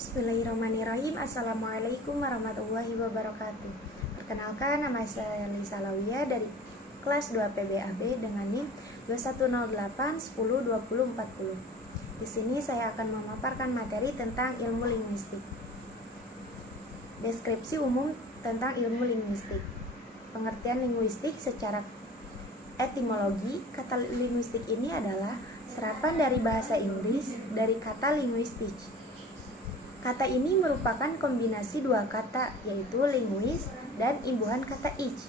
Bismillahirrahmanirrahim. Assalamualaikum warahmatullahi wabarakatuh. Perkenalkan, nama saya Lisa Lawia dari kelas 2 PBAB dengan NIM 2108102040. Di sini saya akan memaparkan materi tentang ilmu linguistik. Deskripsi umum tentang ilmu linguistik. Pengertian linguistik secara etimologi. Kata linguistik ini adalah serapan dari bahasa Inggris dari kata linguistik. Kata ini merupakan kombinasi dua kata, yaitu linguis dan imbuhan kata ich.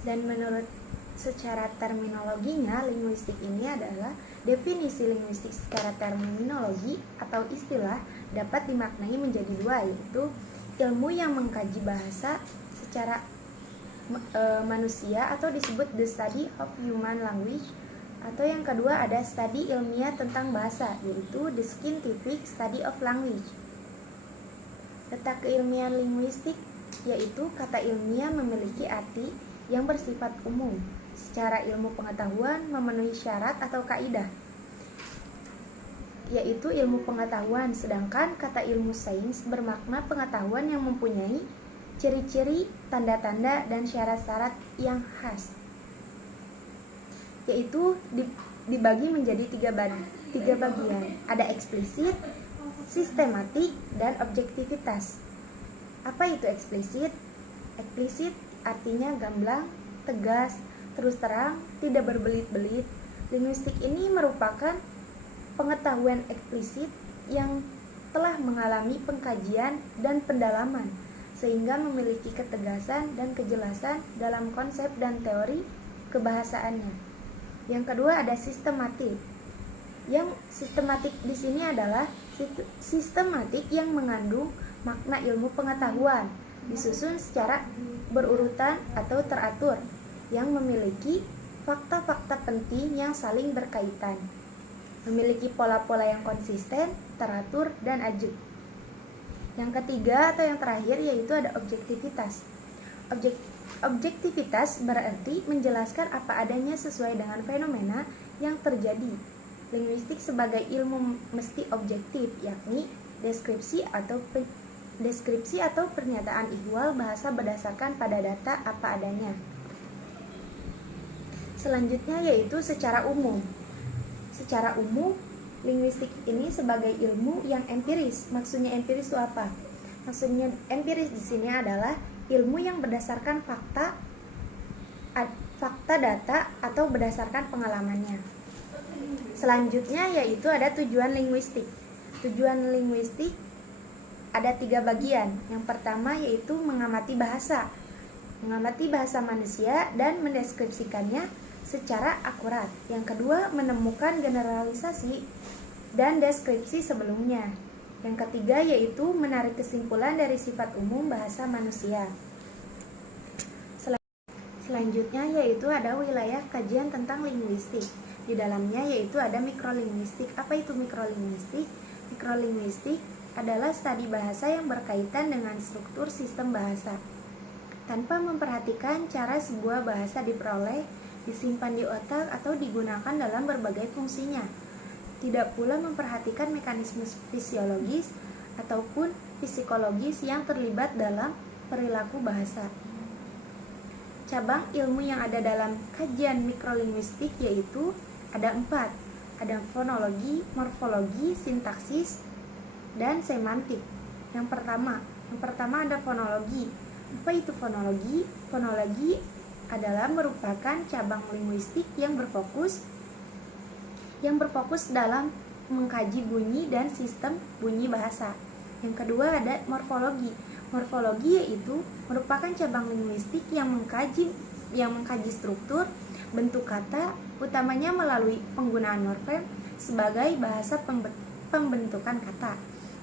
Dan menurut secara terminologinya, linguistik ini adalah definisi linguistik secara terminologi atau istilah dapat dimaknai menjadi dua, yaitu ilmu yang mengkaji bahasa secara manusia atau disebut the study of human language, atau yang kedua ada studi ilmiah tentang bahasa, yaitu the scientific study of language. Letak keilmian linguistik yaitu kata ilmiah memiliki arti yang bersifat umum secara ilmu pengetahuan memenuhi syarat atau kaidah, yaitu ilmu pengetahuan, sedangkan kata ilmu sains bermakna pengetahuan yang mempunyai ciri-ciri, tanda-tanda, dan syarat-syarat yang khas, yaitu dibagi menjadi tiga bagian. Ada eksplisit, sistematik, dan objektivitas. Apa itu eksplisit? Eksplisit artinya gamblang, tegas, terus terang, tidak berbelit-belit. Linguistik ini merupakan pengetahuan eksplisit yang telah mengalami pengkajian dan pendalaman, sehingga memiliki ketegasan dan kejelasan dalam konsep dan teori kebahasaannya. Yang kedua ada sistematik. Yang sistematik di sini adalah sistematik yang mengandung makna ilmu pengetahuan, disusun secara berurutan atau teratur, yang memiliki fakta-fakta penting yang saling berkaitan, memiliki pola-pola yang konsisten, teratur, dan ajak. Yang ketiga atau yang terakhir yaitu ada objektivitas. Objektivitas berarti menjelaskan apa adanya sesuai dengan fenomena yang terjadi. Linguistik sebagai ilmu mesti objektif, yakni deskripsi atau pernyataan ihwal bahasa berdasarkan pada data apa adanya. Selanjutnya yaitu secara umum. Secara umum, linguistik ini sebagai ilmu yang empiris. Maksudnya empiris itu apa? Maksudnya empiris di sini adalah ilmu yang berdasarkan fakta data atau berdasarkan pengalamannya. Selanjutnya yaitu ada tujuan linguistik. Tujuan linguistik ada tiga bagian. Yang pertama yaitu mengamati bahasa manusia dan mendeskripsikannya secara akurat. Yang kedua menemukan generalisasi dan deskripsi sebelumnya. Yang ketiga yaitu menarik kesimpulan dari sifat umum bahasa manusia. Selanjutnya yaitu ada wilayah kajian tentang linguistik. Di dalamnya yaitu ada mikrolinguistik. Apa itu mikrolinguistik? Mikrolinguistik adalah studi bahasa yang berkaitan dengan struktur sistem bahasa, tanpa memperhatikan cara sebuah bahasa diperoleh, disimpan di otak, atau digunakan dalam berbagai fungsinya. Tidak pula memperhatikan mekanisme fisiologis ataupun psikologis yang terlibat dalam perilaku bahasa. Cabang ilmu yang ada dalam kajian mikrolinguistik yaitu ada 4. Ada fonologi, morfologi, sintaksis, dan semantik. Yang pertama ada fonologi. Apa itu fonologi? Fonologi adalah merupakan cabang linguistik yang berfokus dalam mengkaji bunyi dan sistem bunyi bahasa. Yang kedua ada morfologi. Morfologi yaitu merupakan cabang linguistik yang mengkaji struktur bentuk kata, utamanya melalui penggunaan morfem sebagai bahasa pembentukan kata.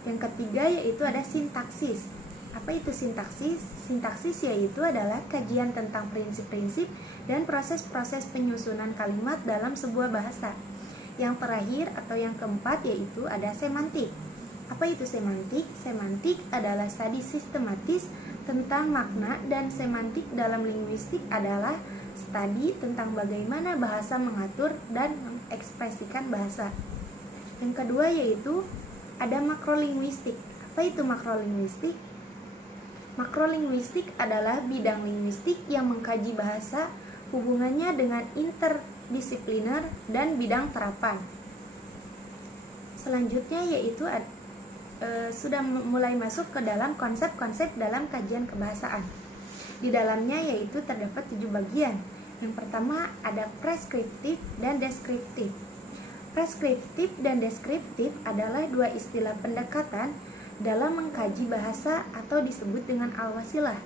Yang ketiga yaitu ada sintaksis. Apa itu sintaksis? Sintaksis yaitu adalah kajian tentang prinsip-prinsip dan proses-proses penyusunan kalimat dalam sebuah bahasa. Yang terakhir atau yang keempat yaitu ada semantik. Apa itu semantik? Semantik adalah studi sistematis tentang makna, dan semantik dalam linguistik adalah studi tentang bagaimana bahasa mengatur dan mengekspresikan bahasa. Yang kedua yaitu ada makrolinguistik. Apa itu makrolinguistik? Makrolinguistik adalah bidang linguistik yang mengkaji bahasa, hubungannya dengan interdisipliner dan bidang terapan. Selanjutnya yaitu sudah mulai masuk ke dalam konsep-konsep dalam kajian kebahasaan. Di dalamnya yaitu terdapat 7 bagian. Yang pertama ada preskriptif dan deskriptif. Preskriptif dan deskriptif adalah dua istilah pendekatan dalam mengkaji bahasa atau disebut dengan al-wasilah.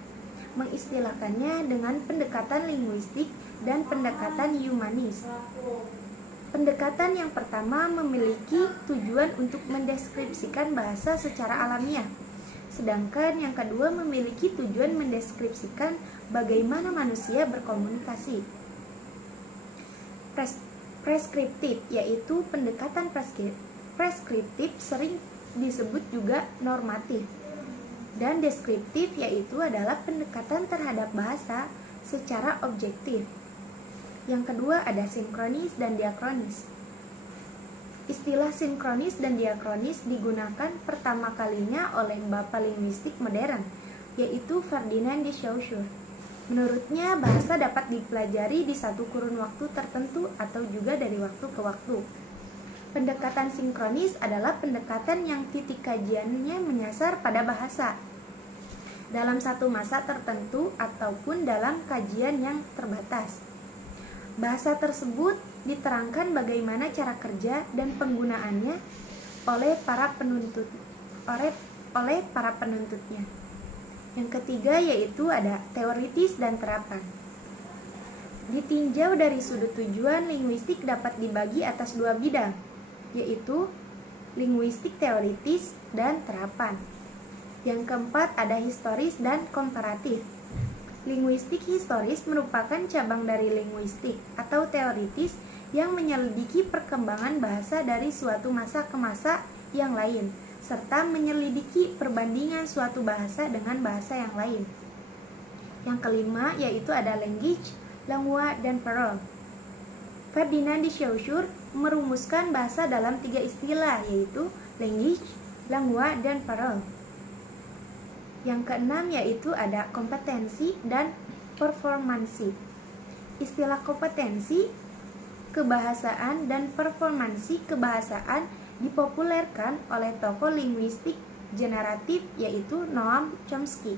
Mengistilahkannya dengan pendekatan linguistik dan pendekatan humanis. Pendekatan yang pertama memiliki tujuan untuk mendeskripsikan bahasa secara alamiah, sedangkan yang kedua memiliki tujuan mendeskripsikan bagaimana manusia berkomunikasi. Preskriptif, yaitu pendekatan preskriptif sering disebut juga normatif, dan deskriptif yaitu adalah pendekatan terhadap bahasa secara objektif. Yang kedua ada sinkronis dan diakronis. Istilah sinkronis dan diakronis digunakan pertama kalinya oleh bapak linguistik modern, yaitu Ferdinand de Saussure. Menurutnya bahasa dapat dipelajari di satu kurun waktu tertentu atau juga dari waktu ke waktu. Pendekatan sinkronis adalah pendekatan yang titik kajiannya menyasar pada bahasa dalam satu masa tertentu ataupun dalam kajian yang terbatas. Bahasa tersebut diterangkan bagaimana cara kerja dan penggunaannya oleh para penuntutnya. Yang ketiga yaitu ada teoritis dan terapan. Ditinjau dari sudut tujuan, linguistik dapat dibagi atas 2 bidang, yaitu linguistik teoritis dan terapan. Yang keempat ada historis dan komparatif. Linguistik historis merupakan cabang dari linguistik atau teoritis yang menyelidiki perkembangan bahasa dari suatu masa ke masa yang lain, serta menyelidiki perbandingan suatu bahasa dengan bahasa yang lain. Yang kelima yaitu ada language, lengua, dan parole. Ferdinand de Saussure merumuskan bahasa dalam 3 istilah, yaitu language, lengua, dan parole. Yang keenam yaitu ada kompetensi dan performansi. Istilah kompetensi kebahasaan dan performansi kebahasaan dipopulerkan oleh tokoh linguistik generatif yaitu Noam Chomsky.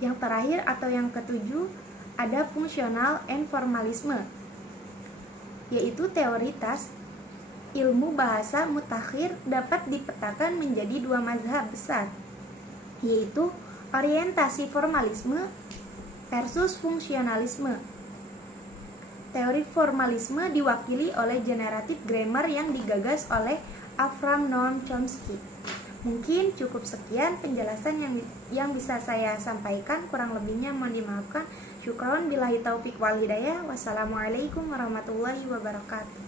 Yang terakhir atau yang ketujuh ada fungsional and formalisme, yaitu teoritas ilmu bahasa mutakhir dapat dipetakan menjadi 2 mazhab besar, yaitu orientasi formalisme versus fungsionalisme. Teori formalisme diwakili oleh generative grammar yang digagas oleh Avram Noam Chomsky. Mungkin cukup sekian penjelasan yang bisa saya sampaikan, kurang lebihnya mohon dimaafkan. Syukron billahi taufik wal hidayah. Wassalamualaikum warahmatullahi wabarakatuh.